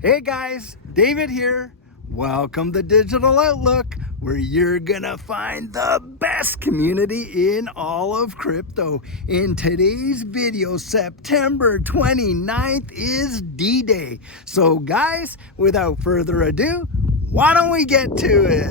Hey guys, David here. Welcome to Digital Outlook, where you're gonna find the best community in all of crypto. In today's video, September 29th is D-Day. So guys, without further ado, why don't we get to it?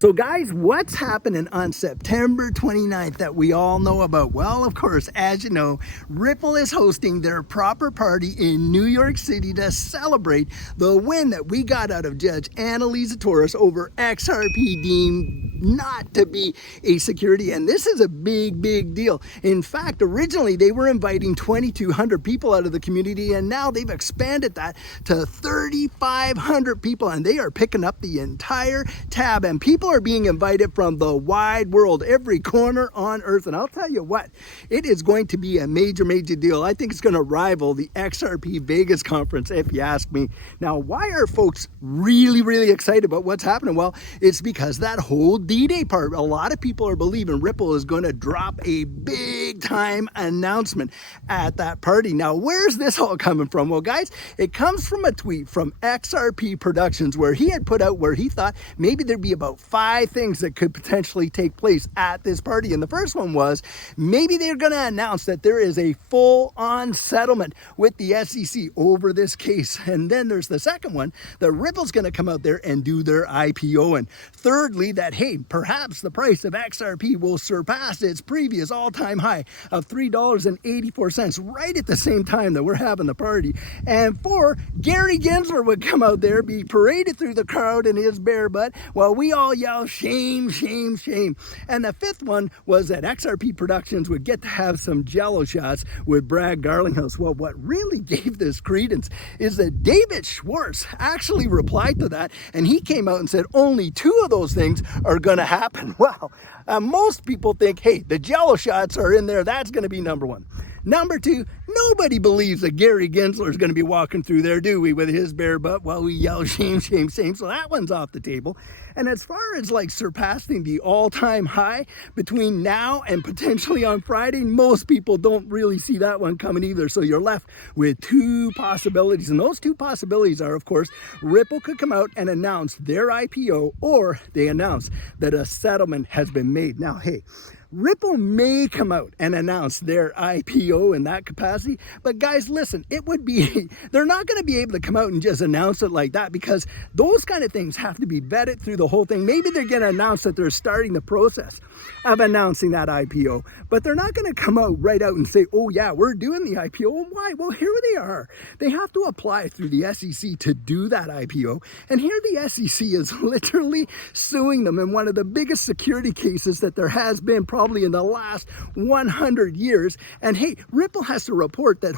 So guys, what's happening on September 29th that we all know about? Well, of course, as you know, Ripple is hosting their proper party in New York City to celebrate the win that we got out of Judge Annalisa Torres over XRP deemed not to be a security. And this is a big deal. In fact, originally they were inviting 2,200 people out of the community, and now they've expanded that to 3,500 people, and they are picking up the entire tab, and people are being invited from the wide world, every corner on earth. And I'll tell you what, it is going to be a major deal. I think it's going to rival the XRP Vegas conference, if you ask me. Now, why are folks really excited about what's happening? Well, it's because that whole D-Day part, a lot of people are believing Ripple is going to drop a big time announcement at that party. Now, where's this all coming from? Well, guys, it comes from a tweet from XRP Productions where he had put out where he thought maybe there'd be about 5 things that could potentially take place at this party. And the first one was maybe they're going to announce that there is a full-on settlement with the SEC over this case. And then there's the second one, that Ripple's going to come out there and do their IPO. And thirdly, that, hey, perhaps the price of XRP will surpass its previous all-time high of $3.84 right at the same time that we're having the party. And 4, Gary Gensler would come out there, be paraded through the crowd in his bare butt while we all yell, shame. And the 5th one was that XRP Productions would get to have some jello shots with Brad Garlinghouse. Well, what really gave this credence is that David Schwartz actually replied to that, and he came out and said only 2 of those things are going to happen. Well, most people think, hey, the jello shots are in there. That's going to be number 1. Number 2, nobody believes that Gary Gensler is going to be walking through there, do we, with his bare butt while we yell shame. So that one's off the table. And as far as like surpassing the all-time high between now and potentially on Friday, most people don't really see that one coming either. So you're left with 2 possibilities. And those 2 possibilities are, of course, Ripple could come out and announce their IPO, or they announce that a settlement has been made. Now, hey, Ripple may come out and announce their IPO in that capacity, but guys, listen, they're not going to be able to come out and just announce it like that, because those kind of things have to be vetted through the whole thing. Maybe they're going to announce that they're starting the process of announcing that IPO, but they're not going to come out right out and say, oh yeah, we're doing the IPO. And why? Well, here they are. They have to apply through the SEC to do that IPO, and here the SEC is literally suing them in one of the biggest security cases that there has been probably in the last 100 years. And hey, Ripple has to report that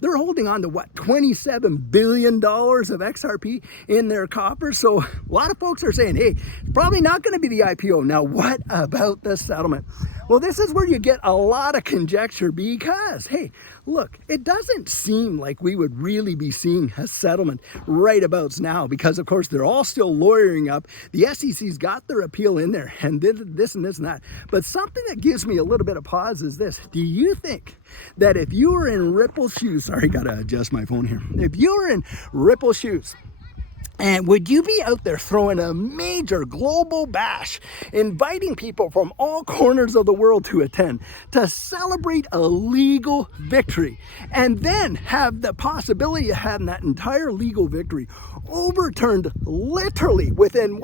they're holding on to what, $27 billion of XRP in their coffers. So a lot of folks are saying, hey, it's probably not going to be the IPO. Now, what about the settlement? Well, this is where you get a lot of conjecture, because, hey, look, it doesn't seem like we would really be seeing a settlement right about now, because, of course, they're all still lawyering up. The SEC's got their appeal in there, and this and that. But something that gives me a little bit of pause is this. Do you think that if you were in Ripple's shoes, sorry, got to adjust my phone here. If you were in Ripple's shoes, and would you be out there throwing a major global bash, inviting people from all corners of the world to attend to celebrate a legal victory, and then have the possibility of having that entire legal victory overturned literally within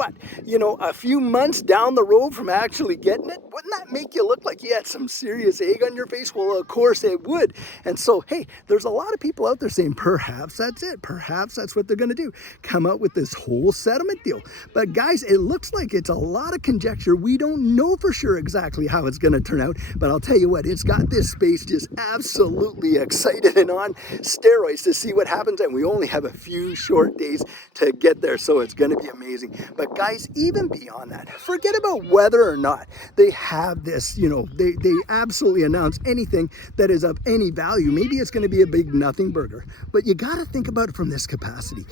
a few months down the road from actually getting it? Wouldn't that make you look like you had some serious egg on your face? Well, of course it would. And so, hey, there's a lot of people out there saying perhaps that's it. Perhaps that's what they're going to do. Come out with this whole settlement deal. But guys, it looks like it's a lot of conjecture. We don't know for sure exactly how it's going to turn out. But I'll tell you what, it's got this space just absolutely excited and on steroids to see what happens. And we only have a few short days to get there, so it's going to be amazing. But guys, even beyond that, forget about whether or not they have this, they absolutely announce anything that is of any value. Maybe it's going to be a big nothing burger, but you got to think about it from this capacity.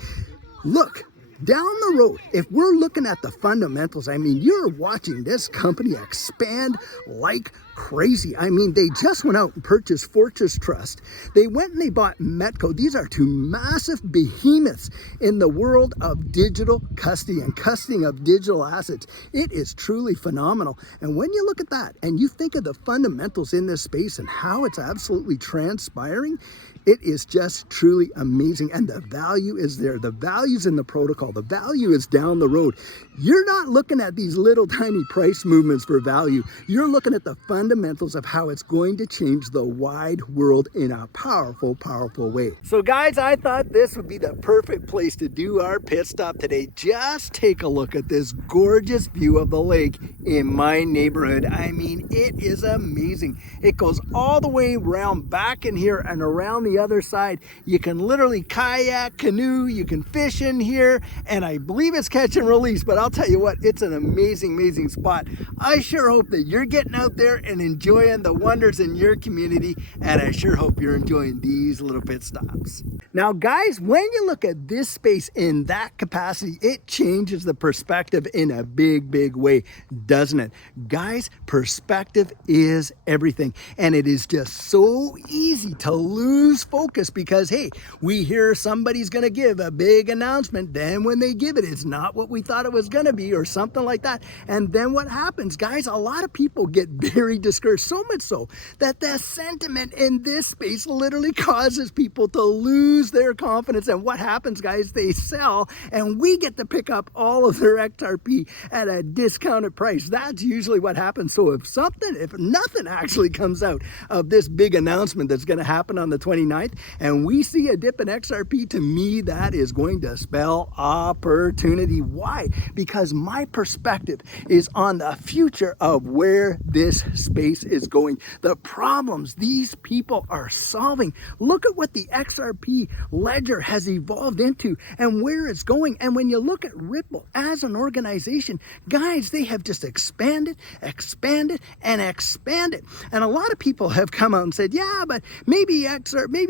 look, down the road, if we're looking at the fundamentals, I mean, you're watching this company expand like crazy. I mean, they just went out and purchased Fortress Trust. They went and they bought Metco. These are two massive behemoths in the world of digital custody and custody of digital assets. It is truly phenomenal. And when you look at that and you think of the fundamentals in this space and how it's absolutely transpiring, it is just truly amazing. And the value is there. The value's in the protocol. The value is down the road. You're not looking at these little tiny price movements for value. You're looking at the fundamentals of how it's going to change the wide world in a powerful, powerful way. So guys, I thought this would be the perfect place to do our pit stop today. Just take a look at this gorgeous view of the lake in my neighborhood. I mean, it is amazing. It goes all the way around back in here and around the other side. You can literally kayak, canoe, you can fish in here, and I believe it's catch and release, but I'll tell you what, it's an amazing, amazing spot. I sure hope that you're getting out there and enjoying the wonders in your community, and I sure hope you're enjoying these little pit stops. Now guys, when you look at this space in that capacity, it changes the perspective in a big, big way, doesn't it? Guys, perspective is everything, and it is just so easy to lose focus because, hey, we hear somebody's going to give a big announcement, then when they give it, it's not what we thought it was going to be or something like that. And then what happens, guys? A lot of people get very discouraged, so much so that the sentiment in this space literally causes people to lose their confidence. And what happens, guys? They sell, and we get to pick up all of their XRP at a discounted price. That's usually what happens. So if nothing actually comes out of this big announcement that's going to happen on the 29th, and we see a dip in XRP, to me, that is going to spell opportunity. Why? Because my perspective is on the future of where this space is going. The problems these people are solving. Look at what the XRP ledger has evolved into and where it's going. And when you look at Ripple as an organization, guys, they have just expanded, and expanded. And a lot of people have come out and said, yeah, but maybe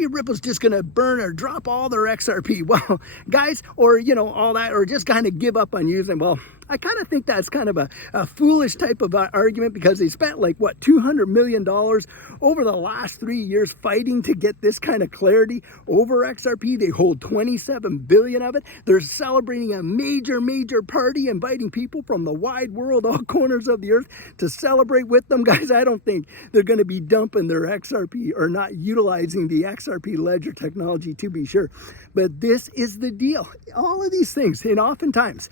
Ripple's just going to burn or drop all their XRP. Well, guys, or, you know, all that, or just kind of give up on using, well, I kind of think that's kind of a foolish type of argument because they spent like, what, $200 million over the last 3 years fighting to get this kind of clarity over XRP. They hold 27 billion of it. They're celebrating a major, major party, inviting people from the wide world, all corners of the earth, to celebrate with them. Guys, I don't think they're going to be dumping their XRP or not utilizing the XRP ledger technology, to be sure. But this is the deal. All of these things, and oftentimes,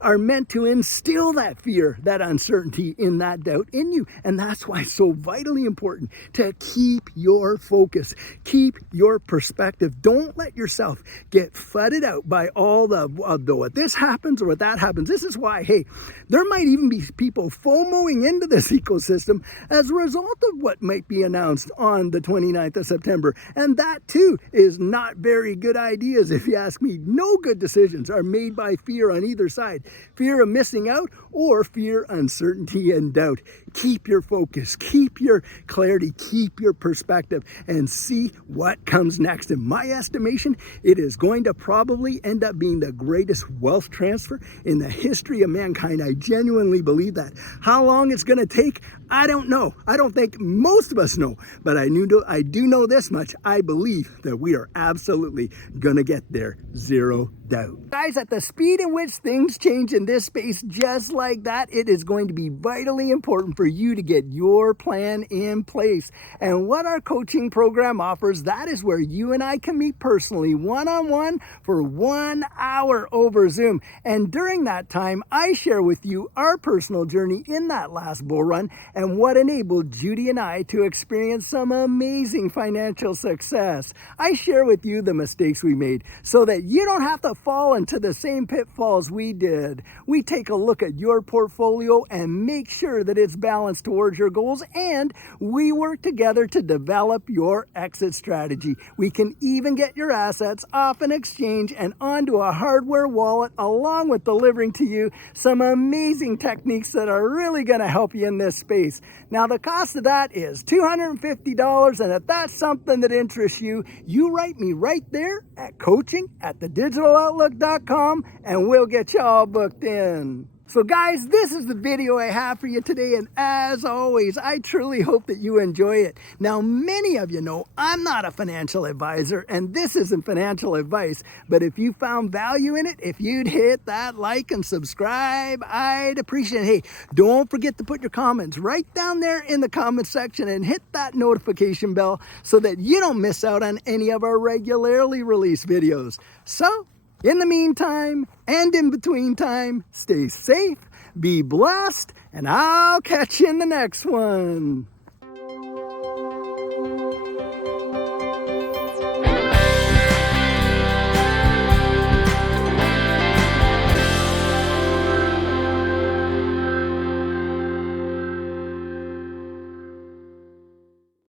are meant to instill that fear, that uncertainty, in that doubt in you. And that's why it's so vitally important to keep your focus, keep your perspective. Don't let yourself get fudded out by all the what this happens or what that happens. This is why, hey, there might even be people FOMOing into this ecosystem as a result of what might be announced on the 29th of September. And that too is not very good ideas, if you ask me. No good decisions are made by fear on either side. Fear of missing out or fear, uncertainty, and doubt. Keep your focus, keep your clarity, keep your perspective, and see what comes next. In my estimation, it is going to probably end up being the greatest wealth transfer in the history of mankind. I genuinely believe that. How long it's going to take, I don't know. I don't think most of us know, but I do know this much. I believe that we are absolutely going to get there, zero doubt. Guys, at the speed in which things change in this space, just like that, it is going to be vitally important for you to get your plan in place. And what our coaching program offers, that is where you and I can meet personally, one-on-one, for 1 hour over Zoom. And during that time, I share with you our personal journey in that last bull run and what enabled Judy and I to experience some amazing financial success. I share with you the mistakes we made so that you don't have to fall into the same pitfalls we did. We take a look at your portfolio and make sure that it's balanced towards your goals, and we work together to develop your exit strategy. We can even get your assets off an exchange and onto a hardware wallet, along with delivering to you some amazing techniques that are really going to help you in this space. case. Now the cost of that is $250, and if that's something that interests you, you write me right there at coaching@thedigitaloutlook.com and we'll get you all booked in. So guys, this is the video I have for you today, and as always, I truly hope that you enjoy it. Now, many of you know I'm not a financial advisor, and this isn't financial advice, but if you found value in it, if you'd hit that like and subscribe, I'd appreciate it. Hey, don't forget to put your comments right down there in the comment section and hit that notification bell so that you don't miss out on any of our regularly released videos. So, in the meantime, and in between time, stay safe, be blessed, and I'll catch you in the next one.